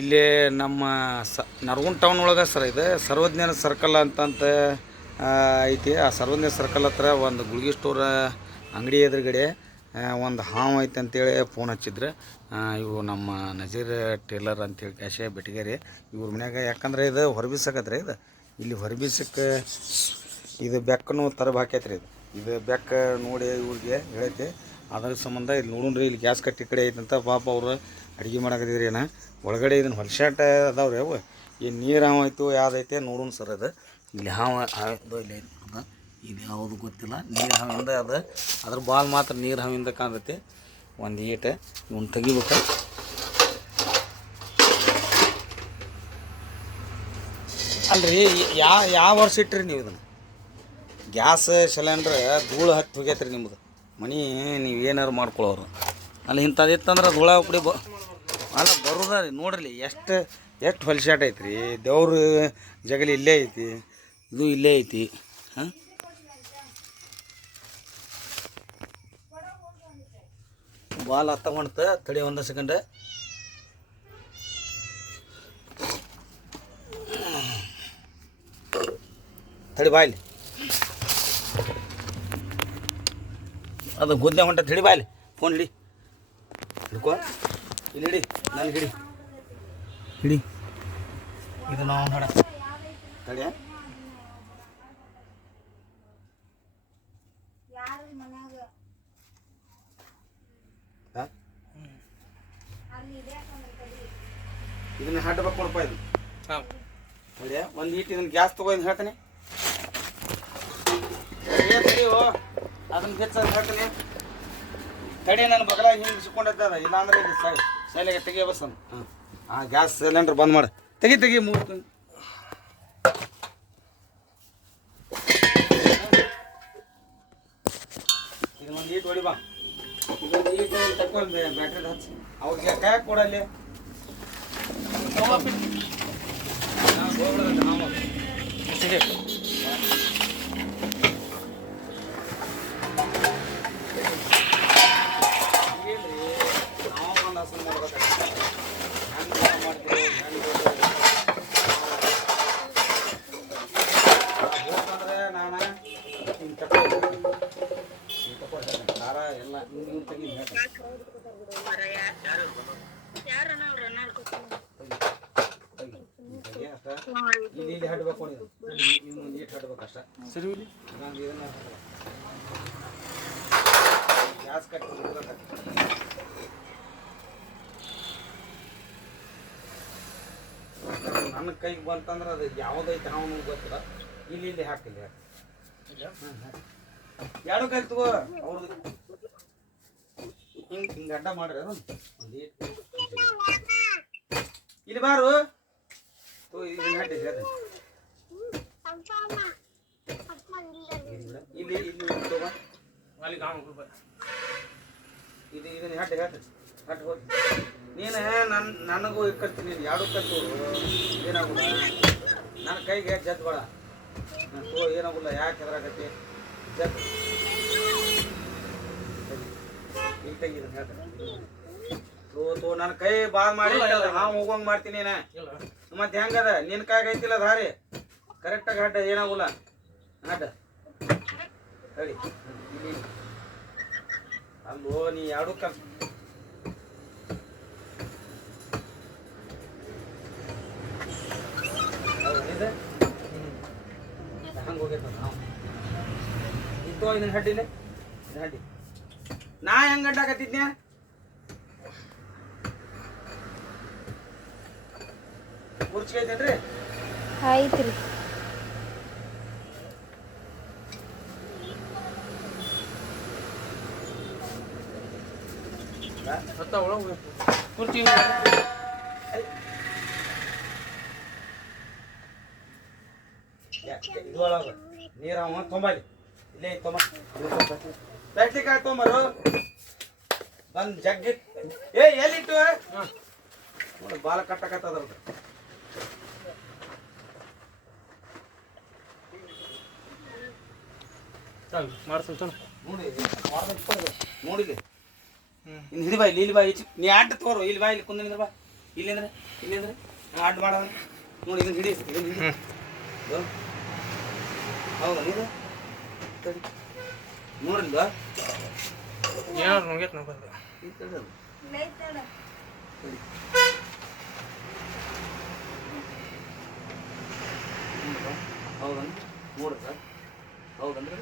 ಇಲ್ಲಿ ನಮ್ಮ ಸ ನರಗುಂದ ಟೌನ್ ಒಳಗೆ ಸರ್ ಇದು. ಸರ್ವಜ್ಞಾನ ಸರ್ಕಲ್ ಅಂತಂತ ಐತಿ. ಆ ಸರ್ವಜ್ಞ ಸರ್ಕಲ್ ಹತ್ರ ಒಂದು ಗುಳ್ಗಿ ಸ್ಟೋರ್ ಅಂಗಡಿ ಎದುರುಗಡೆ ಒಂದು ಹಾವು ಐತೆ ಅಂತೇಳಿ ಫೋನ್ ಹಚ್ಚಿದ್ರು. ಇವು ನಮ್ಮ ನಜೀರ್ ಟೇಲರ್ ಅಂತೇಳಿ ಕ್ಯಾಶೆ ಬೆಟಗೇರಿ ಇವ್ರ ಮನ್ಯಾಗ ಯಾಕಂದ್ರೆ ಇದು ಹೊರಬೀಸಕತ್ರಿ ಇದು. ಇಲ್ಲಿ ಹೊರಬಿಸಕ್ಕೆ ಇದು ಬೆಕ್ಕನು ತರಬ ಹಾಕೈತ್ರಿ ಇದು. ಇದು ಬೆಕ್ಕ ನೋಡಿ ಇವ್ರಿಗೆ ಹೇಳೈತಿ. ಅದ್ರ ಸಂಬಂಧ ಇಲ್ಲಿ ನೋಡ್ರಿ ಇಲ್ಲಿ ಗ್ಯಾಸ್ ಕಟ್ಟಿ ಕಡೆ ಐತಂತ ಪಾಪ ಅವರು ಅಡುಗೆ ಮಾಡಕತ್ತಿದ್ರಿ ಏನ? ಒಳಗಡೆ ಇದನ್ನ ಹೊಲಸಾಟ ಅದಾವ್ರಿ ಅವು. ಈ ನೀರು ಹಾವು ಆಯ್ತು ಯಾವ್ದೈತೆ ನೋಡೋಣ ಸರ್ ಅದು. ಇಲ್ಲಿ ಹಾವು ಹಾವು ಇಲ್ಲಿ ಇದು ಯಾವುದು ಗೊತ್ತಿಲ್ಲ. ನೀರು ಹಾವಿಂದ ಅದು. ಅದ್ರ ಬಾಲ್ ಮಾತ್ರ ನೀರು ಹಾವಿಂದ ಕಾಣ್ತೈತಿ. ಒಂದು ಈಟ ಇವ್ನ ತೆಗಿಬೇಕು. ಅಲ್ರಿ ಯಾವ ವರ್ಷ ಇಟ್ರಿ ನೀವು ಇದನ್ನು? ಗ್ಯಾಸ್ ಸಿಲಿಂಡ್ರ್ ಧೂಳು ಹತ್ತಿ ಹೋಗೈತ್ರಿ ನಿಮ್ಮದು ಮನೆ ನೀವು ಏನಾರು ಮಾಡ್ಕೊಳ್ಳೋರು. ಅಲ್ಲಿ ಇಂಥದ್ದು ಇತ್ತಂದ್ರೆ ಧೂಳ ಉಪ್ಡಿ ಬ ಅಲ್ಲ, ಬರೋದ ರೀ, ನೋಡ್ರಿ, ಎಷ್ಟು ಎಷ್ಟು ಹೊಲ್ಸಾಟ್ ಐತಿ ರೀ ದೇವ್ರ ಜಗಲಿ ಇಲ್ಲೇ ಐತಿ, ಇದು ಇಲ್ಲೇ ಐತಿ, ಹಾಂ? ಬಾಲ್ ಹತ್ತ ಮಾಡ್ತ ತಡಿ ಒಂದು ಸೆಕೆಂಡ್ ತಡಿ ಬಾಯ್ಲಿ ಅದು ಗುದ್ದೆ ಹೊಂಟ ಹಿಡಿ ಬಾಯ್ಲಿ. ಫೋನ್ ಹಿಡಿ. ಹಿಡ್ಕೋ. ಇಲ್ಲಿ ಹಿಡಿ. ನಾನು ಹಿಡಿ. ಹಿಡಿ. ಇದು ನಾವು ಹೊಡ ತಡಿ. ಹಾ? ಇದನ್ನ ಹಾಡ್ಬೇಕು ನೋಡಪ್ಪ ಇದು. ನೋಡಿ ಒಂದು ಈಟ್ ಇದನ್ನ ಗ್ಯಾಸ್ ತಗೋ ಅಂತ ಹೇಳ್ತಾನೆ. ಅದನ್ನ ಹೆಚ್ಚು ಹಾಕಲಿ ತಡಿ ನನ್ನ ಬಗಲ ಹಿಂಗೆ ಸಿಕ್ಕೊಂಡಿದ್ದದ ಇಲ್ಲಾಂದ್ರೆ ಇದು ಸೈ ಸೈಲೆಗೆ ತೆಗಿಯ ಬಸ್ ಹಾಂ ಹಾಂ ಗ್ಯಾಸ್ ಸಿಲಿಂಡರ್ ಬಂದ್ ಮಾಡಿ. ತೆಗಿ ತೆಗಿ ಮೂರು ಇದನ್ನೊಂದು ಈಟ್ ಹೊಡಿ ಬಾ. ಇದೊಂದು ಈಟ್ ತಕೊಂಡು ಬ್ಯಾಟ್ರಿ ಹಚ್ಚಿ. ಅವ್ರಿಗೆ ಕೈ ಕೊಡಲ್ಲಿ ನೀವು ತೆಗಿ ಇಲ್ಲಿ ಇಲ್ಲಿ ಹಾಡ್ಬೇಕು ಹಡ್ಬೇಕು ನನ್ನ ಕೈಗೆ ಬಂತಂದ್ರೆ ಅದು ಯಾವುದೈತೆ ಅವನು ಗೊತ್ತಿಲ್ಲ. ಇಲ್ಲಿ ಇಲ್ಲಿ ಹಾಕಿಲ್ಲ ಎರಡು ಕೈ ತಗೋ. ಅವ್ರದ್ದು ಹಿಂಗೆ ಹಿಂಗೆ ಅಡ್ಡ ಮಾಡ್ರಿ ಒಂದು ಇಲ್ಲಿ ಬಾರು. ತೋ ಇದನ್ನ ಹಾಕಿ ಹೇಳ್ತೇನೆ ಇಲ್ಲಿ ಇಲ್ಲಿ ತಗೋ. ಇದು ಇದನ್ನ ಹಟ್ಟಿ ಹಟ್ಟಿ ಹಟ್ಟಿ ಹೋಗಿ. ನೀನು ನನ್ನ ನನಗೂ ಇಕ್ಕರ್ತೀನಿ ನೀನು ಯಾರು ಕಟ್ಟು ಏನಾಗುಲ್ಲ. ನನ್ನ ಕೈಗೆ ಜದ್ದು ಬೇಡ. ತೋ ಏನಾಗುಲ್ಲ ಯಾಕೆ ಹೆದರಾಕತ್ತಿ? ತೋ ನನ್ನ ಕೈ ಬಾದ್ ಮಾಡಿ ನಾವು ಹೋಗಂಗ್ ಮಾಡ್ತೀನಿ ಮತ್ತೆ ಹೆಂಗದ? ನಿನ್ ಕಾಯಿಗೆ ಐತಿಲ್ಲ ದಾರಿ. ಕರೆಕ್ಟಾಗಿ ಹಾಟ ಏನಾಗುಲ್ಲ. ಹಾಟ ಹೇಳಿ. ಅಲ್ಲೋ ನೀ ಎರಡು ಕಲ್ ಹಂಗೆ ಹೋಗೈತ ನಾವು ಇತ್ತೋ ಇದನ್ನ ಹಡ್ಡಿಲೆ ಇದನ್ನ ಹಡ್ಡಿ ನಾ ಹೆಂಗ್ ಅಡ್ಡಾಕತ್ತಿದ್ನ್ಯಾ ಮುರ್ಚಿಗೆ ಐತೇನ್ರಿ ಆಯ್ತ್ರಿ ಇದು ಒಳಗ ನೀರು ಅವ ತೊಂಬಲ್ಲಿ ಇಲ್ಲೇ ತೊಂಬ ಪ್ಲಾಸ್ಟಿಕ್ ತೊಂಬರು ಬಂದ್ ಜಗ್ಗಿ. ಏ ಎಲ್ಲಿಟ್ಟು? ನೋಡಿ ಬಾಲ ಕಟ್ಟಕತ್ತದ ನೋಡಿ. ನೋಡಿಲಿ ಇನ್ನು ಹಿಡಿ ಬಾ ಇಲ್ಲಿ ಇಲ್ಲಿ ಬಾ ಈಚೆ ನೀ ಆಟ ತೋರು ಇಲ್ಲಿ ಬಾ ಇಲ್ಲಿ ಕುಂದ ಬಾ. ಇಲ್ಲಿಂದ್ರೆ ಇಲ್ಲಿಂದ್ರೆ ಅಡ್ಡ ಮಾಡ ನೋಡಿ ಇದನ್ನ ಹಿಡಿ ಇದನ್ನ ಹಿಡಿ. ಹೌದಾ ಇದು ತಡಿ ನೋಡಿಲ್ವಾ ಏನಾರು ನುಂಗೈತೆ ನೋಡ್ಬಾರ್ದು ಈ ತಡಿ ಅದು. ತಡಿ. ನೋಡ್ರಾ? ಹೌದನ್ ನೋಡ್ರಿ ಸರ್ ಹೌದನ್ರಿ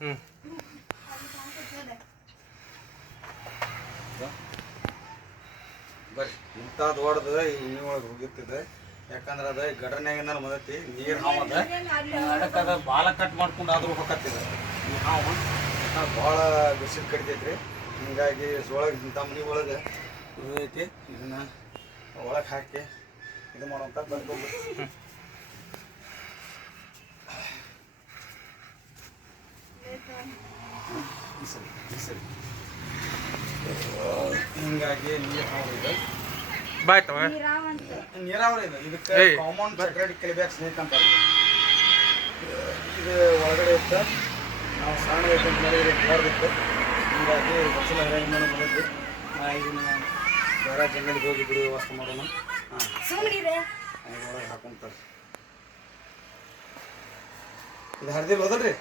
ಹ್ಞೂ ಬರ್ರಿ ಇಂಥದ್ದು ಹೊಡೆದು ಈ ಒಳಗೆ ಹೋಗಿರ್ತಿದೆ ಯಾಕಂದ್ರೆ ಅದ ಘಟನೆ ಮದತಿ ನೀರು ಹಾವು ಅದ ಅದಕ್ಕೆ ಕಟ್ ಮಾಡ್ಕೊಂಡು ಆದರೂ ಹೊಕ್ಕತ್ತಿದೆ. ಈ ಹಾವು ಭಾಳ ಬಿಸಿಲು ಕಡಿತೈತ್ರಿ. ಹಿಂಗಾಗಿ ಸೊಳಗೆ ಇಂಥ ಮನೆ ಒಳಗೆ ಐತಿ ಇದನ್ನ ಒಳಗೆ ಹಾಕಿ ಇದು ಮಾಡುವಂಥ ಬರ್ಕೋಬೇಕು ಸರಿ ಸರಿ. ಹಿಂಗಾಗಿ ನೀರು ಹಾವು ಇದೆ ಬಾಯ್ ತವ ನೀರಾವರಿ ಇದು ಇದಕ್ಕೆ ಕಲಿಬೇಕು ಸ್ನೇಹಿತ ಅಂತ ಇದು ಒಳಗಡೆ ಇತ್ತು. ನಾವು ಸಣ್ಣ ಐತೆ ಮೇಲೆ ಹೊರದಿತ್ತು ಹೀಗಾಗಿ ಬಚ್ಚಲ ಹರಿಯಾಣ ಬಂದಿದ್ದು ಇದನ್ನ ಬೇರೆ ಜಂಗಲಿಗೆ ಹೋಗಿ ಬಿಡಿ ವ್ಯವಸ್ಥೆ ಮಾಡೋಣ. ಹಾಂ. ಒಳಗೆ ಹಾಕೊಂತಾರೆ ಇದು ಹರಿದಿಲ್ಲ ಹೋದಲ್ರಿ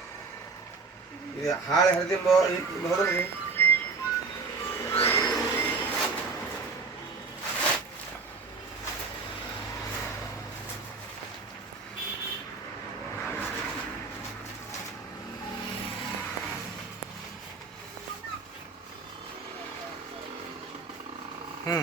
ಇದು ಹಾಳೆ ಹರಿದಿಲ್ಲ ಇದು ಹೋದಲ್ರಿ ಹ್ಞೂ